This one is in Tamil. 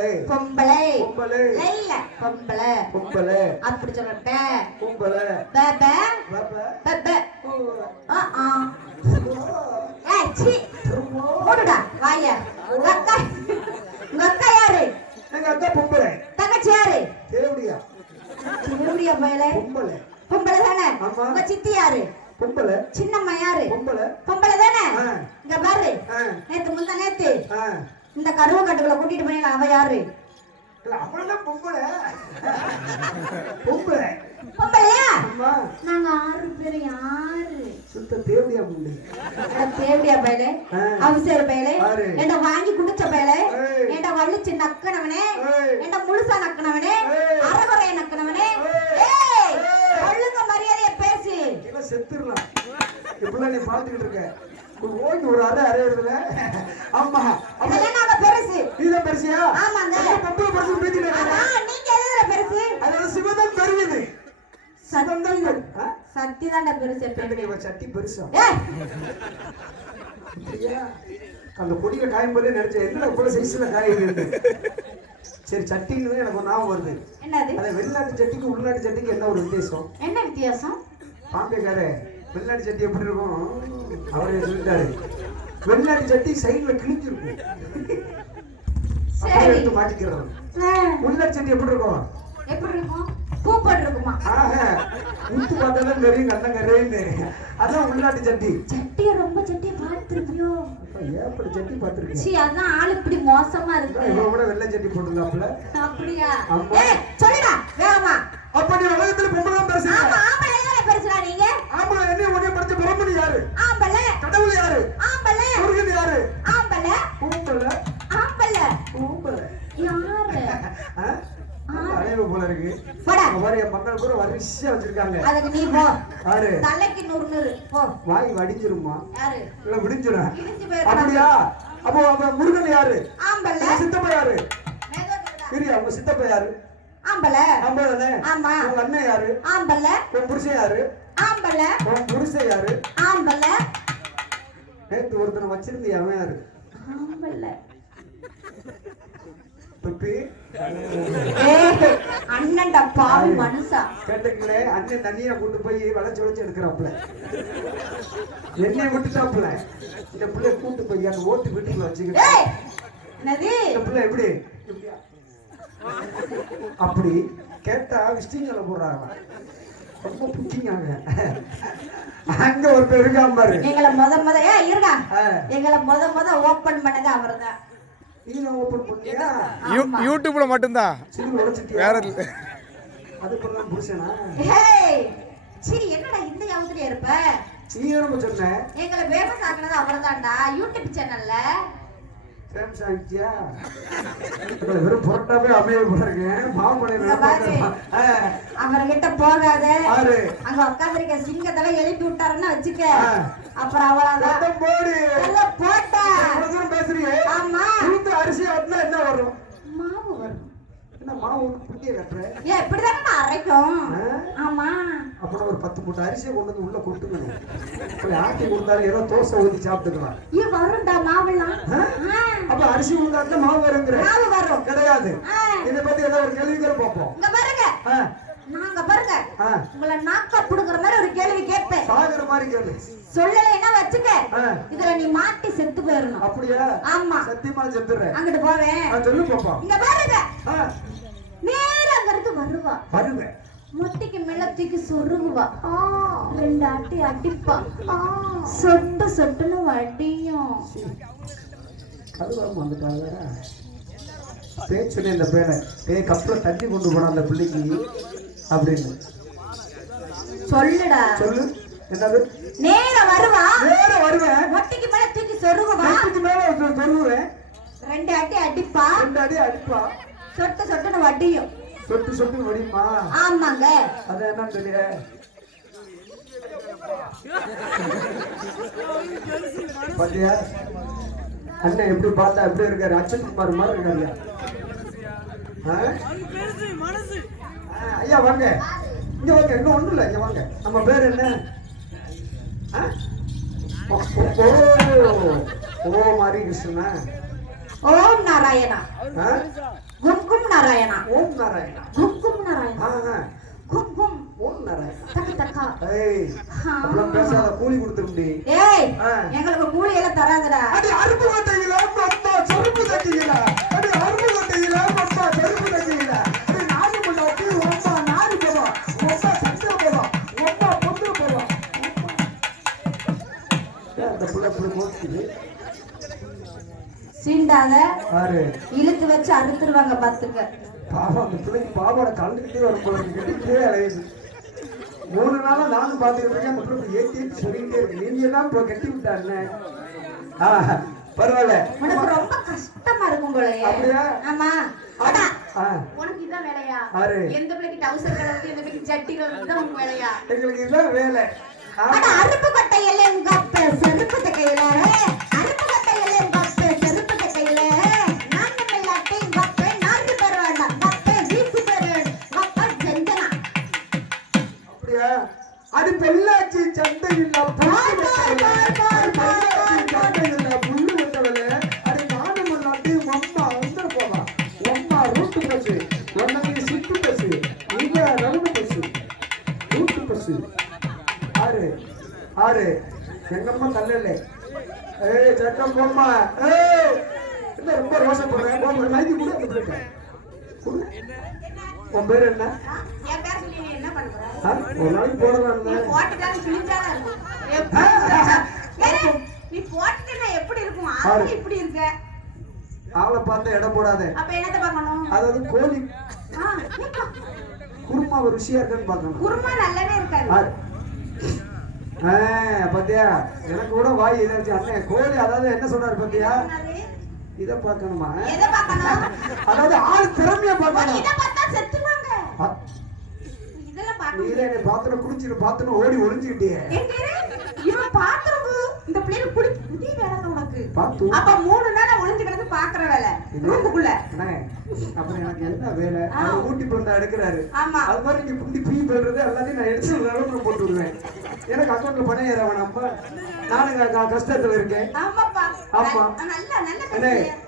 பொம்பளை. பொம்பளை. பொம்பளை. இல்ல. பொம்பளை. பொம்பளை. அப்படி சொல்றப்ப பொம்பளை. பேப. பேப ஓ. ஆ ஆ. ஓ. ஏய் சீ. ஓ. ஓடுடா வாய. உங்க அக்கா. உங்க அக்கா யாரு? எங்க அக்கா பொம்பளை. தங்கச்சி யாரு? தேவடியா. சிவடியா பயல. பொம்பளை. பொம்பளை தானே. உங்க சித்தி யாரு? பொம்பளை. சின்னம்மா யாரு? பொம்பளை. பொம்பளை தானே. இங்க பாரு. நேத்து முந்தா நேத்து. ஆ. இந்த கருவ கட்டுக்குள்ள கூட்டிட்டு போனீங்க அவ யாரு? இல்ல, அவள்தான் பொம்பளை. பொம்பளை. பொம்பளையா? அம்மா. நாங்க ஆறு பேர் யாரு? சுத்த தேவடியா முள்ளி. அட தேவடியா பயலே. ஆ. அவசர பயலே. யாரு? என்ன வாங்கி குடிச்ச பயலே. என்ன நக்கனவனே. என்ன முழுசா நக்கனவனே. அறகுறைய நக்கனவனே. ஏய். மரியாதைய பேசு. நீ இருக்க? ஒரு ஓங்கி ஒரு அரை அரையிறதுல நீதான் பெருசியா? ஆமாங்க. பொம்பளை பெருசு பேசிட்டு நீங்க எதுல பெருசு? சிவதான் பெரியது ஆ? சத்தி தாண்டா பெருசு எப்பயுமே. சட்டி பெருசா? அந்த கொடியில காயும் போதே நினைச்சேன். என்ன இவ்வளவு சைஸ்ல இருக்கு சரி சட்டின்னு தான் எனக்கு ஞாபகம் வருது. என்னது? அந்த வெளிநாட்டு சட்டிக்கு உள்நாட்டு சட்டிக்கு என்ன ஒரு வித்தியாசம்? என்ன வித்தியாசம்? பாம்பேக்காரு வெளிநாட்டு சட்டி எப்படி இருக்கும்? அவரே சொல்லிட்டாரு. வெளிநாட்டு சட்டி சைடுல கிழிஞ்சிருக்கும். அப்படியே எடுத்து உள்நாட்டு சட்டி எப்படி இருக்கும்? எப்படி இருக்கும்? பூ போட்டு இருக்குமா ஆக ஊத்து பார்த்தாலும் தெரியும் கண்ணம் கரையுன்னு அதான் உள்நாட்டு சட்டி. சட்டிய ரொம்ப சட்டிய பார்த்திருப்பியோ அப்ப ஏப்படி சட்டி பார்த்துருக்கேன் சீ அதான் ஆளு இப்படி மோசமா இருக்கு. இவன் கூட வெள்ளை சட்டி போட்டுருந்தாப்புல. அப்படியா? ஆமா. ஏய் சொல்லுடா வேகமா. அப்ப நீ உலகத்துல பொம்பளை தான் பேசுற ஆமா ஆம்பளை தானே பெருசுடா நீங்க? ஆமா என்ன உடனே படிச்ச பிரம்மணி யாரு? ஆம்பளை. கடவுள் யாரு? ஆம்பளை. முருகன் யாரு? ஆம்பளை. பூம்பளை போல இருக்கு. பாரு என் மக்கள் கூட வரிசையா வச்சிருக்காங்க அதுக்கு நீ போ. யாரு? தலைக்கு நூறு நூறு போ. வாய் வடிஞ்சிருமா? யாரு? இல்ல அப்படியா? அப்போ அப்ப முருகன் யாரு? உங்க சித்தப்பா யாரு? பிரியா உங்க சித்தப்பா யாரு? ஆம்பளை. ஆம்பளை ஆமா. உங்க அண்ணன் யாரு? ஆம்பளை. உன் புருஷன் யாரு? ஆம்பளை. உன் புருஷன் யாரு? ஆம்பளை. நேத்து ஒருத்தனை வச்சிருந்தீ அவன் யாரு? ஆம்பளை. அண்ணன்டா பாவி மனுஷா. கேட்டுங்களே அண்ணன் தண்ணியை கூட்டு போய் வளைச்சு வளைச்சு எடுக்கிறாப்புல. என்னைய விட்டுட்டாப்புல. இந்த பிள்ளை கூட்டு போய் அந்த ஓட்டு வீட்டுக்குள்ள வச்சுக்கிட்டு. இந்த பிள்ளை எப்படி? அப்படி கேட்டா விஸ்டிங்களை போடுறாங்க ரொம்ப புக்கிங்காங்க அங்க ஒருத்தர் இருக்காம பாரு. எங்களை முத முத ஏ இருடா. எங்களை முத முத ஓபன் பண்ணது அவர்தான். யூடியூப்ல மட்டும்தான் வேற இல்ல. சரி என்னடா இந்த யவத்திலே இருப்ப? எங்களை ஃபேமஸ் ஆக்குனது அவர்தான்டா யூடியூப் சேனல்ல வெறும் புரட்டாவே அமைய அவர்கிட்ட போகாத. அங்க உட்காந்துருக்க சிங்கத்தெல்லாம் எழுப்பி விட்டாருன்னா வச்சுக்க. அப்புறம் அவ்வளவுதான் சத்தம் போடு எல்லாம் போட்டா இவ்வளவு தூரம் பேசுறியே ஆமா உளுந்து அரிசி ஆட்டினா என்ன வரும் மாவு வரும் என்ன மாவு புட்டிய கட்டுற ஏ இப்படிதானே அரைக்கும்? ஆமா. அப்புறம் ஒரு பத்து மூட்டை அரிசியை கொண்டு வந்து உள்ள கொட்டுக்கணும் இப்படி ஆட்டி கொடுத்தாலும் ஏதோ தோசை ஊத்தி சாப்பிட்டுக்கலாம். ஏ வரும்டா மாவெல்லாம். அப்ப அரிசி உண்டாட்டினா மாவு வருங்கிற. மாவு வரும். கிடையாது. இதை பத்தி ஏதாவது ஒரு கேள்விக்கிற பார்ப்போம். இங்க பாருங்க. நாங்க பாருங்க. உங்களை நாக்க புடுங்குற மாதிரி ஒரு கேள்வி கேட்பேன். சாகுற மாதிரி கேளு. சொல்லலைன்னா வச்சுக்க. இதுல நீ மாட்டி செத்து போயிடணும் அப்படியா? ஆமா. சத்தியமா செத்துறேன். அங்கிட்டு போவேன். சொல்லு பாப்போம் இங்க பாருங்க ஆ, நேரா அங்க இருந்து வருவா. வருவேன் முட்டிக்கு மேல தூக்கி சொருகுவா. ஆ, ரெண்டு அடி அடிப்பா. ஆ, சொட்டு சொட்டுன்னு வடியும். அது வரும் வந்துட்டாங்க பேர் சொன்னேன் இந்த பேரை டேய் கப்புல தண்ணி கொண்டு போனா அந்த பிள்ளைக்கு. அப்படின்னு. சொல்லுடா. சொல்லு. என்னது? நேரா வருவா. நேர வருவேன் முட்டிக்கு மேல தூக்கி சொருகுவா. வீட்டுக்கு மேல சொல்லுவேன் ரெண்டு அடி அடிப்பா. ரெண்டு அடி அடிப்பா. சொட்டு சொட்டுன்னு வடியும். சொட்டு சொட்டு வடிமா ஆமாங்க. அது என்னன்னு தெரியல பாத்தியா? அண்ணன் எப்படி பார்த்தா எப்படி இருக்காரு? அச்சன் குமார் மாதிரி? ஆ, ஐயா வாங்க. இங்க வாங்க. இன்னும் ஒண்ணும் இல்ல. இங்க வாங்க. நம்ம பேர் என்ன? ஓ, ஓ மாரி கிருஷ்ணனா. ஓம் நாராயணா. கும் நாராயணா. ஓம் நாராயணா. கும் கும் நாராயணா. ஆஹா. கும் கும் ஓம் நாராயணா. தக்க தக்கா. ஏய் அப்புறம் பேசாத கூலி கொடுத்துருண்டி ஏய். எங்களுக்கு கூலி எல்லாம் தராங்கடா அடி அருப்பு கட்டையில அம்மா செருப்பு தட்டியில அடி அருப்பு கட்டையில அம்மா செருப்பு தட்டியில அடி நாலு முன்னாடி ஒம்மா நாலு போதும் ஒம்மா சண்டை போதும் ஒம்மா பொண்ணு போதும் அந்த புள்ள புள்ள போச்சுது ஆறு இழுத்து வச்சு அறுத்துருவாங்க பாத்துக்க. பாவம் அந்த பிள்ளைக்கு பாவோட கலந்துக்கிட்டே வரும் போல கட்டிக்கிட்டே அலையுது மூணு நாளா நானும் பார்த்துக்கிட்டு இருக்கேன். அந்த பிள்ளை ஏற்றி ஏற்றி சொல்லிக்கிட்டே இருக்கு. நீங்க தான் இப்போ கட்டி விட்டாருன்னு ஆ பரவாயில்ல. உனக்கு ரொம்ப கஷ்டமா இருக்கும் போலயே. அப்படியா? ஆமா. உனக்கு இதான் வேலையா? எந்த பிள்ளைக்கு டவுசர் கலவுது எந்த பிள்ளைக்கு ஜட்டி தான் உங்க வேலையா? எங்களுக்கு இதுதான் வேலை. அட அருப்பு கட்டையில உங்க அப்ப செருப்பு தைக்கையில அது பெல்லாச்சி சண்டை இல்ல. சண்டை இல்ல புல்லு வெட்டவளே. அது நானும் இல்லாட்டி அம்மா வந்துட போவா. அம்மா ரூட்டு பஸ் உனக்கு சிட்டு பஸ் இங்க ரவுண்டு பஸ் ரூட்டு பஸ் ஆறு ஆறு. எங்கம்மா தள்ளல? ஏய் சட்டம் போம்மா. ஏய் என்ன ரொம்ப ரோசப்படுறேன் போம்மா மைக்கு கூட அந்த பிள்ளைக்கு கொடு. உன் பேர் என்ன என் பேர் சொல்லி நீ என்ன பண்ற ஆ? ஒரு நாளைக்கு போடலாம் நீ. எப்படி போட்டுட்டா இருக்கும்? ஆளு இப்படி இருக்க. ஆளை பார்த்து இடம் போடாத. அப்ப என்னத்த பார்க்கணும்? அதாவது கோழி. குருமா ஒரு ருசியா இருக்கான்னு பார்க்கணும். குருமா நல்லாவே இருக்காது. பாத்தியா? எனக்கு கூட வாய் இதாச்சு அண்ணன் கோழி அதாவது என்ன சொல்றாரு பாத்தியா? இத பார்க்கணும்? அதாவது ஆள் திறமையா ஓ, பார்க்கணும் இதை பார்த்தா செத்துருவாங்க ஆ, இதெல்லாம் நீ பார்க்கணும் என்னை பாத்திரம் குடிச்சிட்டு பாத்திரம் ஓடி ஒளிஞ்சுக்கிட்டே? இவன் பாத்திரம் இந்த பிள்ளைங்க குடி புதிய வேலை உனக்கு. பார்த்து அப்ப மூணு நாளா ஒளிஞ்சு கிடந்து பாக்குற வேலை. ரூமுக்குள்ள. அப்புறம் எனக்கு என்ன வேலை? ஊட்டி பிறந்தா எடுக்கிறாரு. ஆமா. அது மாதிரி நீ புண்டி பீ பண்றது எல்லாத்தையும் நான் எடுத்து அளவுக்கு போட்டு விடுவேன். எனக்கு அக்கௌண்ட்ல பணம் ஏற வேணாம்ப்பா நானும் க- க- கஷ்டத்துல இருக்கேன். ஆமாப்பா. ஆமா. நல்ல நல்ல.